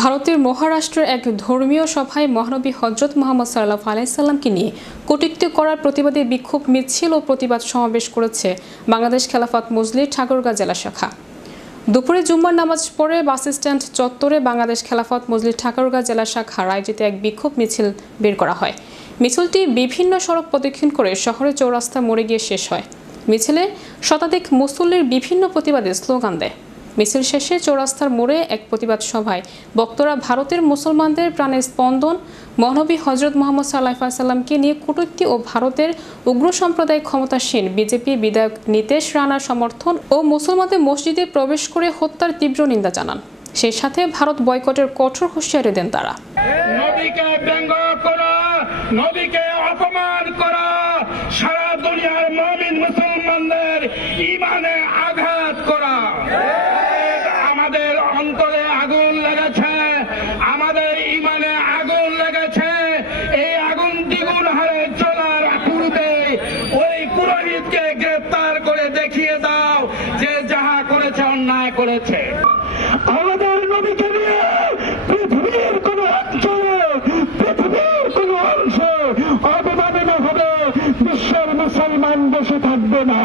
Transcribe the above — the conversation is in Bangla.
ভারতের মহারাষ্ট্রের এক ধর্মীয় সভায় মহানবী হযরত মুহাম্মদ সাল্লাল্লাহু আলাইহি সাল্লামকে নিয়ে কটূক্তি করার প্রতিবাদে বিক্ষোভ মিছিল ও প্রতিবাদ সমাবেশ করেছে বাংলাদেশ খেলাফত মজলিস ঠাকুরগাঁও জেলা শাখা। দুপুরে জুম্মার নামাজ পড়ে বাসস্ট্যান্ড চত্বরে বাংলাদেশ খেলাফত মজলিস ঠাকুরগাঁও জেলা শাখার আয়োজিত এক বিক্ষোভ মিছিল বের করা হয়। মিছিলটি বিভিন্ন সড়ক প্রদক্ষিণ করে শহরের চৌরাস্তা মোড়ে গিয়ে শেষ হয়। মিছিলে শতাধিক মুসল্লির বিভিন্ন প্রতিবাদে স্লোগান দেয়। মিছিল শেষে চৌরাস্তার মোড়ে এক প্রতিবাদ সভায় বক্তারা ভারতের মুসলমানদের প্রাণের স্পন্দন মহানবী হযরত মুহাম্মদ সাল্লাল্লাহু আলাইহি সাল্লামকে নিয়ে কটূক্তি ও ভারতের উগ্র সম্প্রদায় ক্ষমতাসীন বিজেপি বিধায়ক নীতেশ রানার সমর্থন ও মুসলমানদের মসজিদে প্রবেশ করে হত্যার তীব্র নিন্দা জানান। সেই সাথে ভারত বয়কটের কঠোর হুঁশিয়ারি দেন তারা। নবীকে ব্যঙ্গ করা, নবীকে অপমান করা, সারা দুনিয়ার মুমিন মুসলমানদের ঈমানে আঘাত করা। আমাদের অন্তরে আগুন লেগেছে, আমাদের ঈমানে আগুন লেগেছে। এই আগুন দ্বিগুণ হারে জ্বলার পূর্বে ওই পুরোহিতকে গ্রেফতার করে দেখিয়ে দাও যে যাহা করেছে অন্যায় করেছে। আমাদের নবীকে নিয়ে পৃথিবীর কোন অঞ্চলে, পৃথিবীর কোন অংশে অবমাননা হবে, বিশ্বের মুসলমান বসে থাকবে না।